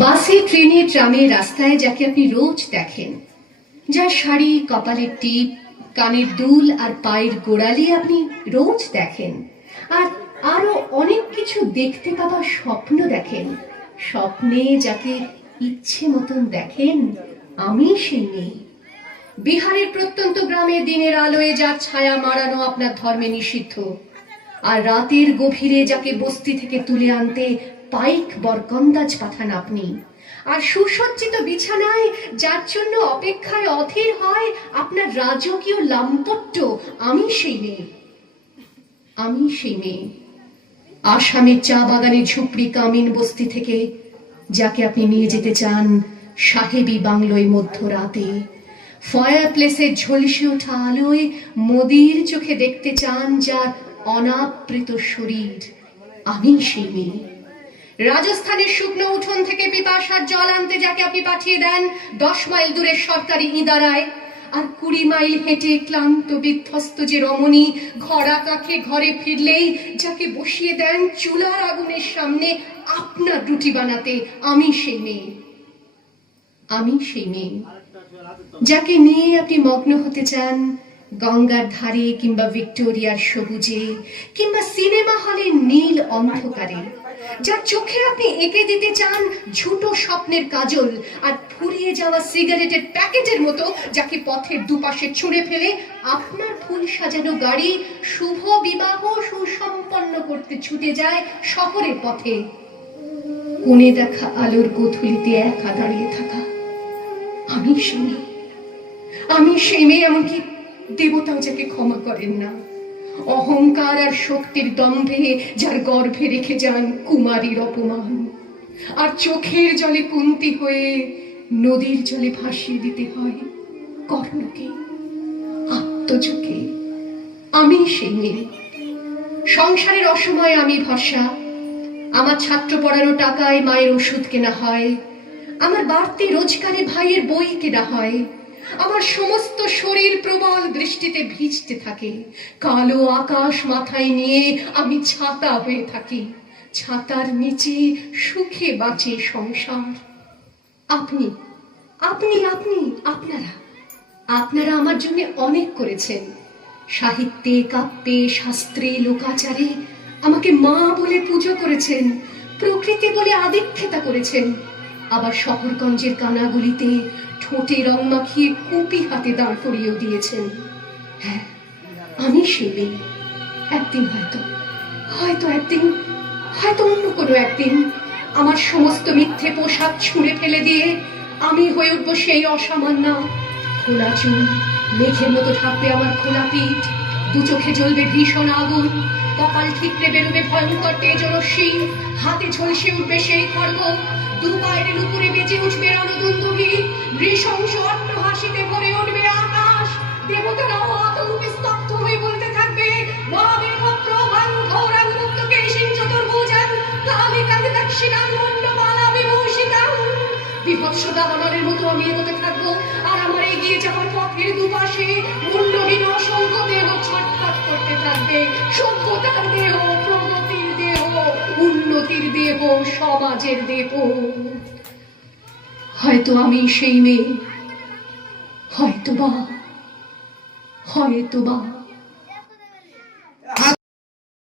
বাসে, ট্রেনে, ট্রামে, রাস্তায় যাকে আপনি রোজ দেখেন, যার শাড়ি, কপালের টিপ, কানের দুল আর পায়ের গোড়ালি আপনি রোজ দেখেন, আর আরো অনেক কিছু দেখতে পাওয়ার স্বপ্ন দেখেন, স্বপ্নে যাকে ইচ্ছে মতন দেখেন, আমি সেই মেয়ে। বিহারের প্রত্যন্ত গ্রামে দিনের আলোয় যার ছায়া মারানো আপনার ধর্মে নিষিদ্ধ, আর রাতের গভীরে যাকে বস্তি থেকে তুলে আনতে পাইক বরকন্দাজ পাঠান আপনি, আর সুসজ্জিত বিছানায় যার জন্য অপেক্ষায় অধীর হয় আপনার রাজকীয় লাম্পট্য, আমি সেই মেয়ে। আমি সেই মেয়ে। আসামের চা বাগানের ঝুপড়ি কামিন বস্তি থেকে যাকে আপনি নিয়ে যেতে চান সাহেবী বাংলোয় মধ্যরাতে, ফায়ার প্লেসের ঝলসে ওঠা আলোয় মোদির চোখে দেখতে চান যার অনাবৃত শরীর, আমি সেই মেয়ে। রাজস্থানের শুকনো উঠোন থেকে পিপাসার জল আনতে যাকে আপনি পাঠিয়ে দেন 10 মাইল দূরের সরকারি ইদারায়, আর 20 মাইল হেঁটে ক্লান্ত বিধ্বস্ত যে রমণী ঘরা কাকে ঘরে ফিরলেই যাকে বসিয়ে দেন চুলার আগুনের সামনে আপনার রুটি বানাতে, আমি সেই মেয়ে। আমি সেই মেয়ে যাকে নিয়ে আপনি মগ্ন হতে চান গঙ্গার ধারে, কিংবা ভিক্টোরিয়ার সবুজে, কিংবা সিনেমা হলের নীল অন্ধকারে, যার চোখে আপনি এঁকে দিতে চান ঝুটো স্বপ্নের কাজল, আর ফুরিয়ে যাওয়া সিগারেটের প্যাকেটের মতো যাকে পথের দুপাশে ছুঁড়ে ফেলে আপনার ফুল সাজানো গাড়ি শুভ বিবাহ সুসম্পন্ন করতে ছুটে যায় শহরের পথে। কোণে দেখা আলোর গোধূলিতে একা দাঁড়িয়ে থাকা, আমি সেই মেয়ে। আমি সেই মেয়ে, এমনকি দেবতাও যাকে ক্ষমা করেন না, অহংকার আর শক্তির দম্ভে যার গর্ভে রেখে যান কুমারীর অপমান, আর চোখের জলে কুন্তি হয়ে নদীর জলে ভাসিয়ে দিতে হয় কর্ণকে, আত্মযোগে। আমি সেই মেয়ে। সংসারের অসময়ে আমি ভরসা, আমার ছাত্র পড়ানো টাকায় মায়ের ওষুধ কেনা হয়, আমার বাড়তি রোজগারে ভাইয়ের বই কেনা হয়, আমার সমস্ত শরীর প্রবল বৃষ্টিতে ভিজতে থাকে, কালো আকাশ মাথায় নিয়ে আমি ছাতা হয়ে থাকি, ছাতার নিচে সুখে বাঁচে সংসার। আপনি আপনি আপনি আপনারা আপনারা আমার জন্য অনেক করেছেন। সাহিত্যে, কাব্যে, শাস্ত্রে, লোকাচারে আমাকে মা বলে পুজো করেছেন, প্রকৃতি বলে আদিক্ষেতা করেছেন, আবার শহরগঞ্জের কানাগুলিতে ঠোঁটে রং মাখিয়ে কুপি হাতে দাঁড় করিয়েও দিয়েছেন। হ্যাঁ, আমি সেই মেয়ে। একদিন হয়তো অন্য কোনো একদিন আমার সমস্ত মিথ্যে পোশাক ছুঁড়ে ফেলে দিয়ে আমি হয়ে উঠবো সেই অসামান্য। খোলা চুল, মেঘের মতো ঢাকবে আমার খোলা পিঠ, দু চোখে জ্বলবে ভীষণ আগুন, কপাল ঠিকরে বেরোবে ভয়ঙ্কর তেজরশ্মি, হাতে ঝলসে উঠবে সেই খড়গ, দু পায়ের উপরে বেজে উঠবে রণদুন্দুভি, নৃশংস অট্টহাসিতে ভরে উঠবে আকাশ, দেবতারাও আতঙ্কে স্তব্ধ হয়ে বলতে থাকবে বিভৎস দাবানলের মতো আমি এগোতে থাকবো, আর আমার এগিয়ে যাওয়ার পথের দুপাশে মুন্ডহীন অসংখ্য দেহ ছটফট করতে থাকবে। সভ্যতার দেহ, প্রগতির দেহ, উন্নতির দেহ, সমাজের দেহ। হয়তো আমি সেই মেয়ে, হয়তোবা